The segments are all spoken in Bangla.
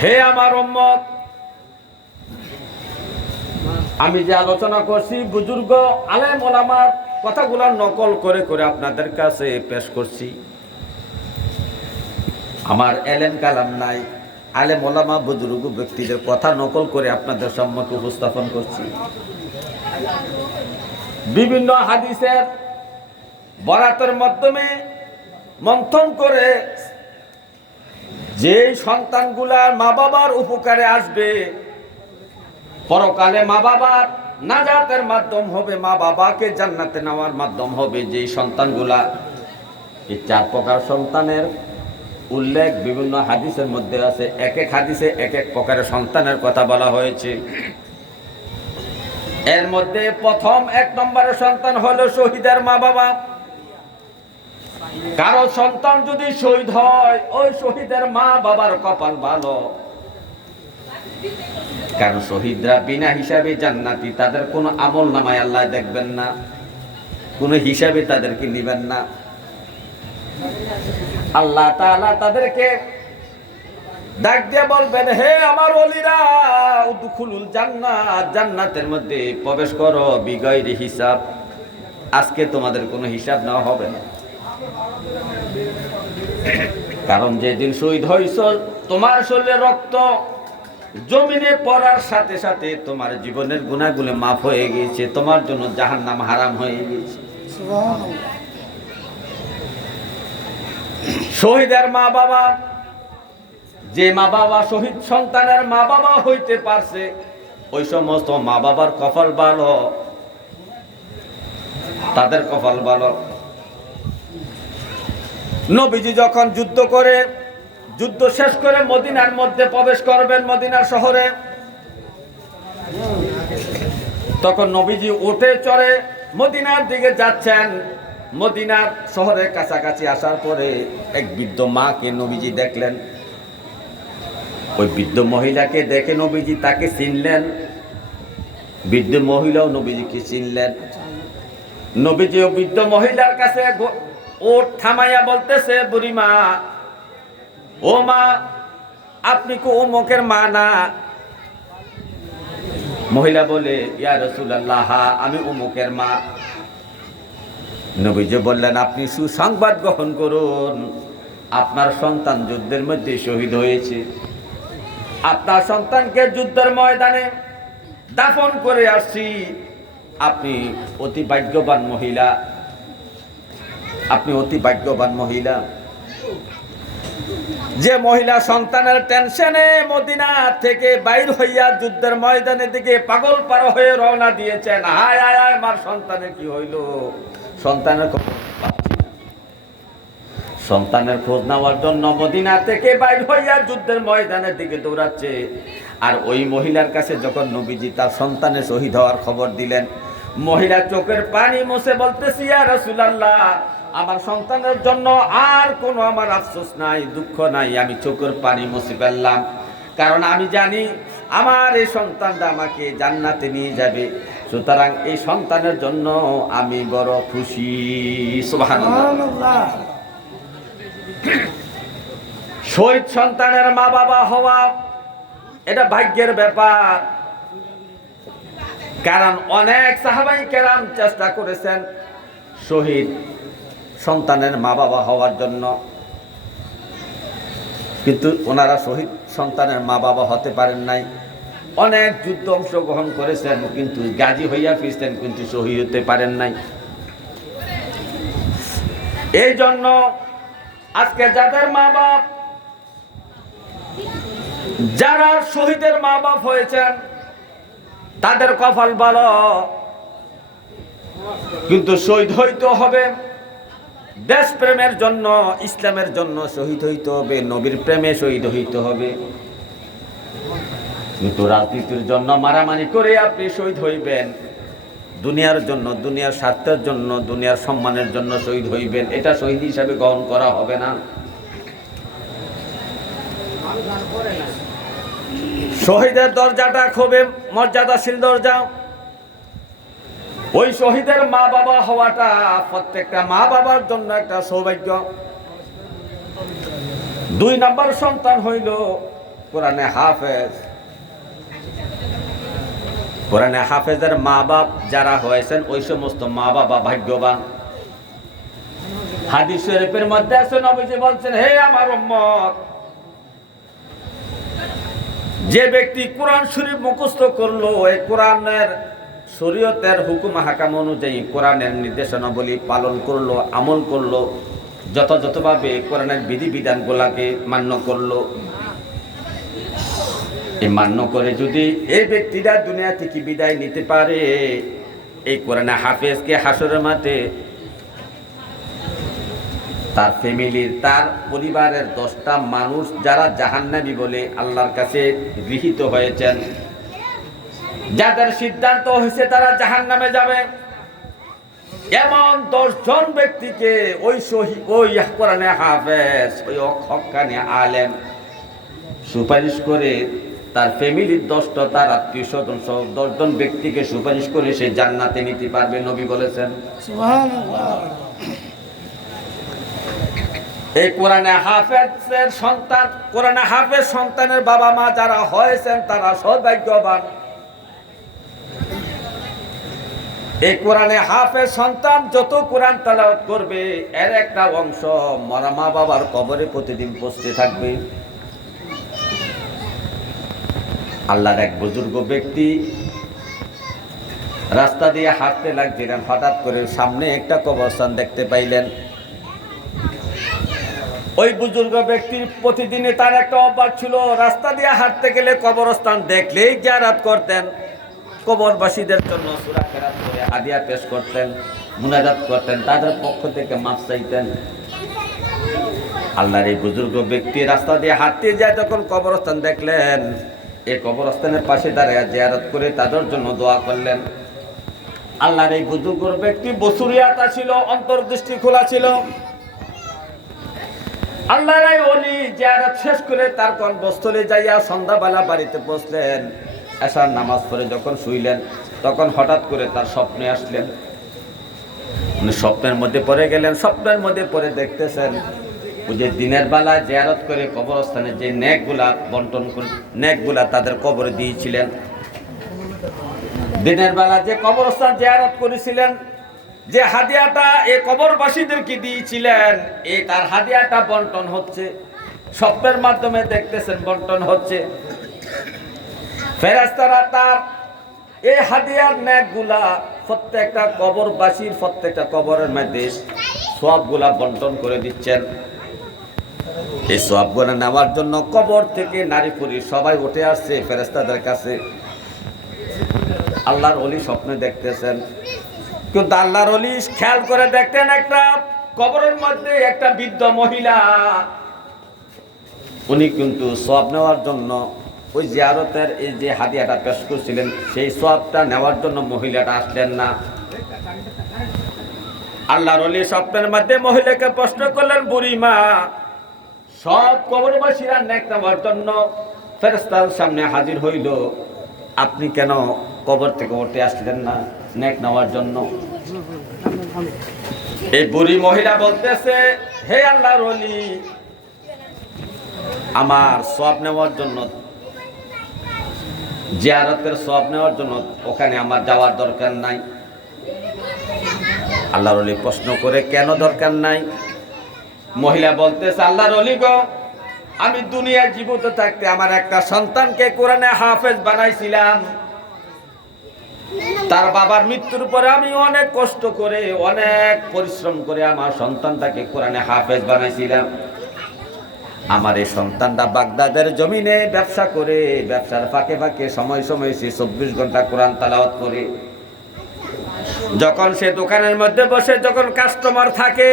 হে আমার উম্মত, আমি যে আলোচনা করছি বুজুর্গ আলেম ওলামার কথাগুলো নকল করে করে আপনাদের কাছে পেশ করছি। আমার এলেম কালাম নাই, আলেম ওলামা বুজুর্গ ব্যক্তিদের কথা নকল করে আপনাদের সম্মুখে উপস্থাপন করছি। বিভিন্ন হাদিসের বরাতের মাধ্যমে মন্থন করে যে সন্তানগুলা মা বাবার উপকারে আসবে, পরকালে মা বাবার নাজাতের মাধ্যম হবে, মা বাবাকে জান্নাতে নেওয়ার মাধ্যম হবে, যে সন্তানগুলা, এই 4 প্রকার সন্তানের উল্লেখ বিভিন্ন হাদিসের মধ্যে আছে। এক এক হাদিসে এক এক প্রকারের সন্তানের কথা বলা হয়েছে। এর মধ্যে প্রথম 1 নম্বরের সন্তান হলো শহীদের মা বাবা। কারো সন্তান যদি শহীদ হয়, ওই শহীদের মা বাবার কপাল ভালো, কারণ শহীদরা বিনা হিসাবে জান্নাতি, তাদের কোনো আমল নামায় আল্লাহ দেখবেন না, কোনো হিসাবে তাদেরকে নিবেন না। আল্লাহ তাআলা তাদেরকে ডাক দিয়ে বলবেন, হে আমার ওলিরা, উদখুলুল জান্নাত, জান্নাতের মধ্যে প্রবেশ করো বিগয়রি হিসাব, আজকে তোমাদের কোনো হিসাব নেওয়া হবে না। কারণ যেদিন শহীদ হইছ, তোমার শরীরে রক্ত জমিনে পড়ার সাথে সাথে তোমার জীবনের গুনাহগুলো মাফ হয়ে গিয়েছে, তোমার জন্য জাহান্নাম হারাম হয়ে গিয়েছে। শহীদের মা বাবা, যে মা বাবা শহীদ সন্তানের মা বাবা হইতে পারছে, ওই সমস্ত মা বাবার কপাল ভালো, তাদের কপাল ভালো। নবীজি যখন যুদ্ধ করে, যুদ্ধ শেষ করে মদিনার মধ্যে প্রবেশ করবেন, মদিনার শহরে, তখন নবীজি উঠে চড়ে মদিনার দিকে যাচ্ছেন। মদিনার শহরের কাছাকাছি আসার পরে এক বৃদ্ধ মাকে নবীজি দেখলেন। ওই বৃদ্ধ মহিলাকে দেখে নবীজি তাকে চিনলেন, বৃদ্ধ মহিলাও নবীজিকে চিনলেন। নবীজি ও বৃদ্ধ মহিলার কাছে ওট থামাইয়া বলতেছে, বুড়িমা, ও মা, আপনি কি অমুকের মা না? মহিলা বলে, ইয়া রাসূলুল্লাহ, আমি অমুকের মা। নবীজি বললেন, আপনি সুসংবাদ গ্রহণ করুন, আপনার সন্তান যুদ্ধের মধ্যে শহীদ হয়েছে। আপনার সন্তানকে যুদ্ধের ময়দানে দাফন করে আসছি। আপনি অতি ভাগ্যবান মহিলা, আপনি অতি ভাগ্যবান মহিলা। যে মহিলা সন্তানের টেনশনে মদিনা থেকে বাইর হইয়া যুদ্ধের ময়দানের দিকে পাগল পারা হয়ে রওনা দিয়েছেন, হায় হায় হায়, আমার সন্তানের কি হইল, সন্তানের খবর পাচ্ছি না। সন্তানের খোঁজ নেওয়ার জন্য মদিনা থেকে বাইর হইয়া যুদ্ধের ময়দানের দিকে দৌড়াচ্ছে। আর ওই মহিলার কাছে যখন নবীজি তার সন্তানের শহীদ হওয়ার খবর দিলেন, মহিলা চোখের পানি মুছে বলতেছে, ইয়া রাসূলুল্লাহ, আমার সন্তানের জন্য আর কোনো আমার আফসোস নাই, দুঃখ নাই, আমি চোখের পানি মুছে ফেললাম, কারণ আমি জানি আমার এই সন্তানটা আমাকে জান্নাতে নিয়ে যাবে, সুতরাং এই সন্তানের জন্য আমি বড় খুশি। সুবহানাল্লাহ। শহীদ সন্তানের মা বাবা হওয়া এটা ভাগ্যের ব্যাপার। কারণ অনেক সাহাবায়ে কেরাম চেষ্টা করেছেন শহীদ সন্তানের মা বাবা হওয়ার জন্য, কিন্তু ওনারা শহীদ সন্তানের মা বাবা হতে পারেন নাই। অনেক যুদ্ধ অংশগ্রহণ করেছেন, কিন্তু গাজী হইয়া ফিরছেন, কিন্তু শহীদ হতে পারেন নাই। এই জন্য আজকে যাদের মা বাপ, যারা শহীদের মা বাপ হয়েছেন, তাদের কপাল ভালো, কিন্তু শহীদ হইতে হবে দেশ প্রেমের জন্য, ইসলামের জন্য শহীদ হইতে হবে, নবীর প্রেমে শহীদ হইতে হবে। কিন্তু রাজনীতির জন্য মারামারি করে আপনি শহীদ হইবেন, দুনিয়ার জন্য, দুনিয়ার স্বার্থের জন্য, দুনিয়ার সম্মানের জন্য শহীদ হইবেন, এটা শহীদ হিসাবে গ্রহণ করা হবে না। শহীদের দরজাটা খুবই মর্যাদাশীল দরজা। ওই শহীদের মা বাবা হওয়াটা প্রত্যেকটা মা বাবার জন্য একটা সৌভাগ্য। 2 নম্বর সন্তান হইল কোরআনে হাফেজ। কোরআনে হাফেজের মা বাপ যারা হয়েছেন ওই সমস্ত মা বাবা ভাগ্যবান। হাদিস শরীফের মধ্যে আছে নবীজি বলছেন, হে আমার উম্মত, যে ব্যক্তি কোরআন শরীফ মুখস্থ করলো, এই কোরআনের শরীয়তের হুকুম হাকাম অনুযায়ী কোরআনের নির্দেশনাবলী পালন করলো, আমল করলো, যথাযথভাবে কোরআনের বিধিবিধানগুলোকে মান্য করলো, এই মান্য করে যদি এই ব্যক্তিরা দুনিয়া থেকে বিদায় নিতে পারে, এই কোরআনে হাফেজকে হাসরের মাঠে তার ফ্যামিলির, তার পরিবারের 10টা মানুষ যারা জাহান্নামী বলে আল্লাহর কাছে গৃহীত হয়েছেন, যাদের সিদ্ধান্ত হয়েছে তারা জাহান্নামে যাবে, এমন 10 জন ব্যক্তিকে ওই কোরআনে হাফেজ, ওই হক্কানি আলেম সুপারিশ করে তার ফ্যামিলির 10টা, তার আত্মীয় স্বজন সহ 10 জন ব্যক্তিকে সুপারিশ করে সে জান্নাতে নিতে পারবে, নবী বলেছেন। সুবহানাল্লাহ। এই কোরআনে হাফেজের সন্তান, কোরআনে হাফেজ সন্তানের বাবা মা যারা হয়েছেন তারা সৌভাগ্যবান। এই কোরআনে হাফেজ সন্তান যত কোরআন তেলাওয়াত করবে, এর একটা অংশ মরা মা বাবার কবরে প্রতিদিন পৌঁছতে থাকবে। আল্লাহর এক বুজুর্গ ব্যক্তি রাস্তা দিয়ে হাঁটতে লাগছিলেন, হঠাৎ করে সামনে একটা কবরস্থান দেখতে পাইলেন। ওই বুজুর্গ ব্যক্তির প্রতিদিনে তার একটা অভ্যাস ছিল, রাস্তা দিয়ে হাঁটতে গেলে কবরস্থান দেখলেই জিয়ারত করতেন, কবরবাসীদের জন্য সূরা কেরাত করে হাদিয়া পেশ করতেন, মুনাজাত করতেন, তাদের পক্ষ থেকে মাফ চাইতেন। আল্লাহর এই বুজুর্গ ব্যক্তি রাস্তা দিয়ে হাঁটতে যায়, তখন কবরস্থান দেখলেন, এই কবরস্থানের পাশে দাঁড়িয়ে জিয়ারত করে তাদের জন্য দোয়া করলেন। আল্লাহর এই বুজুর্গ ব্যক্তি বসুরিয়াতা ছিল, অন্তর্দৃষ্টি খোলা ছিল। আল্লাহর এই ওলি জিয়ারত শেষ করে তার কর্মস্থলে যাইয়া সন্ধ্যাবেলা বাড়িতে পৌঁছলেন। এশার নামাজ পড়ে যখন শুইলেন, তখন হঠাৎ করে তার স্বপ্নে আসলেন। উনি স্বপ্নের মধ্যে পড়ে গেলেন। স্বপ্নের মধ্যে পড়ে দেখতেছেন ওই যে দিনের বেলা জিয়ারত করে কবরস্থানে যে নেকগুলা বন্টন করে, নেকগুলা তাদের কবরে দিয়েছিলেন, দিনের বেলা যে কবরস্থান জিয়ারত করেছিলেন, যে হাদিয়াটা এই কবরবাসীদেরকে দিয়েছিলেন, এই তার হাদিয়াটা বন্টন হচ্ছে। স্বপ্নের মাধ্যমে দেখতেছেন বন্টন হচ্ছে। ফেরেশতারা তার এই হাদিয়ার নেকগুলা প্রত্যেকটা কবরবাসীর প্রত্যেকটা কবরের মধ্যে সওয়াবগুলা বন্টন করে দিচ্ছেন। এই সওয়াবগুলা নেওয়ার জন্য কবর থেকে নারী পুরুষ সবাই উঠে আসছে ফেরেশতাদের কাছে। আল্লাহর ওলি স্বপ্নে দেখতেছেন, কিন্তু আল্লাহর ওলি খেয়াল করে দেখতেন একটা কবরের মধ্যে একটা বৃদ্ধ মহিলা, উনি কিন্তু সওয়াব নেওয়ার জন্য ওই জিয়ারতের এই যে হাদিয়াটা পেশ করছিলেন, সেই সওয়াবটা নেওয়ার জন্য মহিলাটা আসলেন না। আল্লাহর ওলি স্বপ্নের মধ্যে মহিলাকে প্রশ্ন করলেন, বুড়ি মা, সব কবরবাসীরা নেক নেওয়ার জন্য ফেরেশতার সামনে হাজির হইল, আপনি কেন কবর থেকে উঠে আসলেন না নেক নেওয়ার জন্য? এই বুড়ি মহিলা বলতেছে, হে আল্লাহর ওলি, আমার সওয়াব নেওয়ার জন্য, জিয়ারতের সওয়াব নেওয়ার জন্য ওখানে আমার যাওয়ার দরকার নাই। আল্লাহর ওলি প্রশ্ন করে, কেন দরকার নাই? মহিলা বলতেছে, আল্লাহর ওলি গো, আমি দুনিয়ায় জীবিত থাকতে আমার একটা সন্তানকে কোরআনে হাফেজ বানাইছিলাম। তার বাবার মৃত্যুর পরে আমি অনেক কষ্ট করে, অনেক পরিশ্রম করে আমার সন্তানটাকে কোরআনে হাফেজ বানাইছিলাম। আমার এই সন্তানটা বাগদাদের জমিনে ব্যবসা করে, ব্যবসার ফাঁকে ফাঁকে সময় সময় সে 24 ঘন্টা কোরআন তেলাওয়াত করে। যখন সে দোকানের মধ্যে বসে, যখন কাস্টমার থাকে,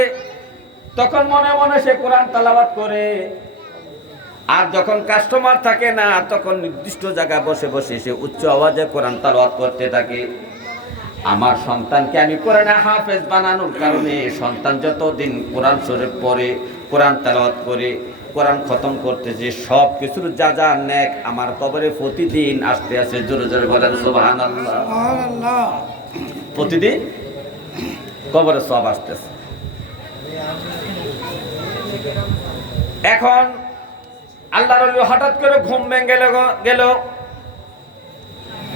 তখন মনে মনে সে কোরআন তেলাওয়াত করে। আর যখন কাস্টমার থাকে না, তখন নির্দিষ্ট জায়গায় বসে বসে সে উচ্চ আওয়াজে কোরআন তেলাওয়াত করতে থাকে। আমার সন্তানকে আমি কোরআনে হাফেজ বানানোর কারণে সন্তান যতদিন কোরআন শরীফ পড়ে, কোরআন তেলাওয়াত করে, কোরআন খতম করতেছে, সব কিছুর যা যা নেক আমার কবরে প্রতিদিন আসতে আছে। জোরে জোরে বলেন সুবহানাল্লাহ। প্রতিদিন কবরে সব আসতেছে। এখন আল্লাহর ওলি হঠাৎ করে ঘুম ভেঙে গেল।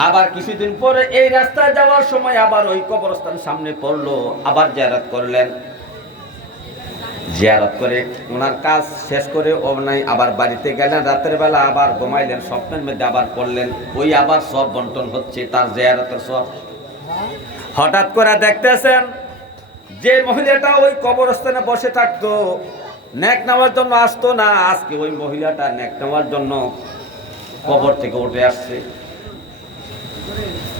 আবার কিছুদিন পরে এই রাস্তায় যাওয়ার সময় আবার ওই কবরস্থান সামনে পড়লো, আবার জিয়ারত করলেন। জিয়ারত করে ওনার কাজ শেষ করে আবার বাড়িতে গেলেন। রাতের বেলা আবার ঘুমাইলেন, স্বপ্নের মধ্যে আবার পড়লেন, ওই আবার সব বন্টন হচ্ছে তার জিয়ারতের সব। হঠাৎ করে দেখতেছেন যে মহিলাটা ওই কবরস্থানে বসে থাকতো, নেক নেওয়ার জন্য আসতো না, আজকে ওই মহিলাটা নেক নেওয়ার জন্য কবর থেকে উঠে আসছে।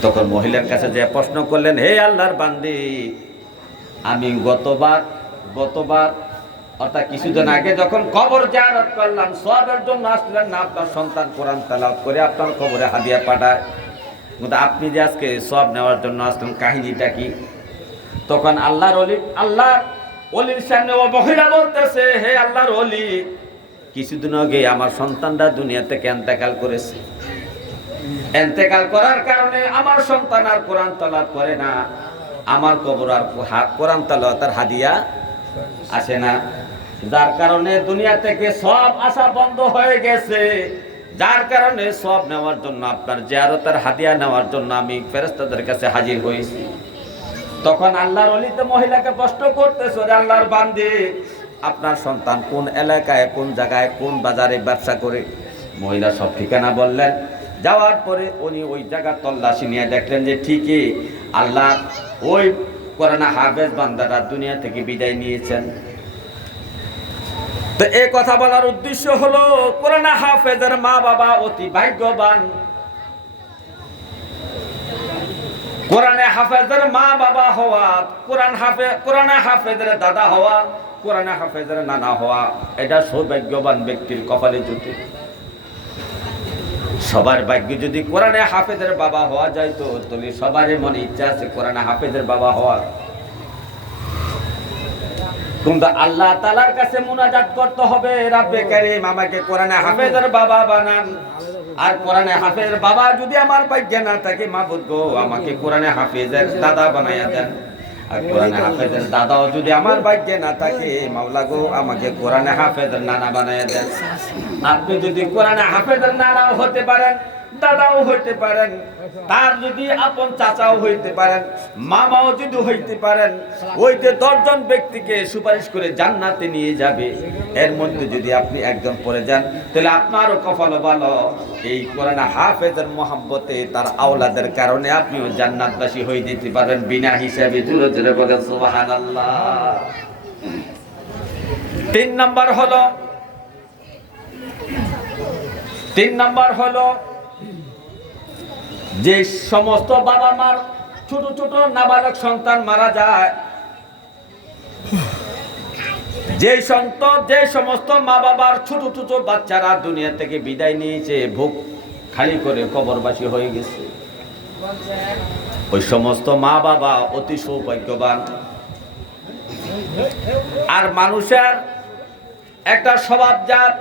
তখন মহিলার কাছে যে প্রশ্ন করলেন, হে আল্লাহর বান্দি, আমি গতবার অর্থাৎ কিছুদিন আগে যখন কবর জিয়ারত করলাম, সবের জন্য আসলেন না, আপনার সন্তান কোরআন তেলাওয়াত করে আপনার কবরে হাদিয়া পাঠায়, কিন্তু আপনি যে আজকে সব নেওয়ার জন্য আসলেন, কাহিনীটা কি? তখন আল্লাহর ওলির সামনে ও মহিলা বলতেছে, হে আল্লাহর ওলি, কিছুদিন আগে আমার সন্তানটা দুনিয়া থেকে ইন্তেকাল করেছে। ইন্তেকাল করার কারণে আমার সন্তান আর কোরআন তেলাওয়াত করে না, আমার কবর আর কোরআন তেলাওয়াতের হাদিয়া আসে না, যার কারণে দুনিয়া থেকে সব আশা বন্ধ হয়ে গেছে। যার কারণে সব নেওয়ার জন্য, আপনার জিয়ারতের হাদিয়া নেওয়ার জন্য আমি ফেরেশতাদের কাছে হাজির হয়েছি। তখন আল্লাহর ওলি তো মহিলাকে প্রশ্ন করতেছে, ওরে আল্লাহর বান্দি, আপনার সন্তান কোন এলাকায়, কোন জায়গায়, কোন বাজারে ব্যবসা করে? মহিলা সব ঠিকানা বললেন। যাওয়ার পরে উনি ওই জায়গার তল্লাশি নিয়ে দেখলেন যে ঠিকই আল্লাহ ওই কোরআন হাফেজ বান্দারা দুনিয়া থেকে বিদায় নিয়েছেন। তো এই কথা বলার উদ্দেশ্য হলো, কোরআন হাফেজের মা বাবা অতি ভাগ্যবান। কোরআনে হাফেজের মা বাবা হওয়া, কোরআনে হাফেজের দাদা হওয়া, কোরআনে হাফেজের নানা হওয়া, এটা সৌভাগ্যবান ব্যক্তির কপালে জুটে। সবার ভাগ্য যদি কোরআনে হাফেজের বাবা হওয়া যায়, তো তাহলে সবারই মনে ইচ্ছা আছে কোরআনে হাফেজের বাবা হওয়ার। কিন্তু আল্লাহ তাআলার কাছে মুনাজাত করতে হবে, রব্বে কারীম আমাকে কোরআনে হাফেজের বাবা বানান। আর কোরআনে হাফেজের বাবা যদি আমার ভাগ্যে না থাকে, মাবুদ গো আমাকে কোরআনে হাফেজের দাদা বানায়া দেন। আর কোরআনে হাফেজের দাদাও যদি আমার ভাগ্যে না থাকে, মাওলা গো আমাকে কোরআনে হাফেজের নানা বানায়া দেন। আপনি যদি কোরআনে হাফেজের নানাও হতে পারেন, দাদাও হইতে পারেন, তার যদি আপন চাচাও হইতে পারেন, মামাও যদি হইতে পারেন, ওই যে 10 জন ব্যক্তিকে সুপারিশ করে জান্নাতে নিয়ে যাবে, এর মধ্যে যদি আপনি একজন পড়ে যান, তাহলে আপনারও কপাল ভালো। এই কোরআন হাফেজের মহব্বতে তার আওলাদের কারণে আপনিও জান্নাতবাসী হয়ে যেতে পারবেন বিনা হিসাবে। জোরে জোরে বলেন সুবহানাল্লাহ। 3 নাম্বার হলো যে সমস্ত বাবা মার ছোট ছোট নাবালক সন্তান মারা যায়, যে সমস্ত মা বাবার ছোট ছোট বাচ্চারা দুনিয়া থেকে বিদায় নিয়েছে, ভোগ খালি করে কবরবাসী হয়ে গেছে, ওই সমস্ত মা বাবা অতি সৌভাগ্যবান। আর মানুষের একটা স্বভাবজাত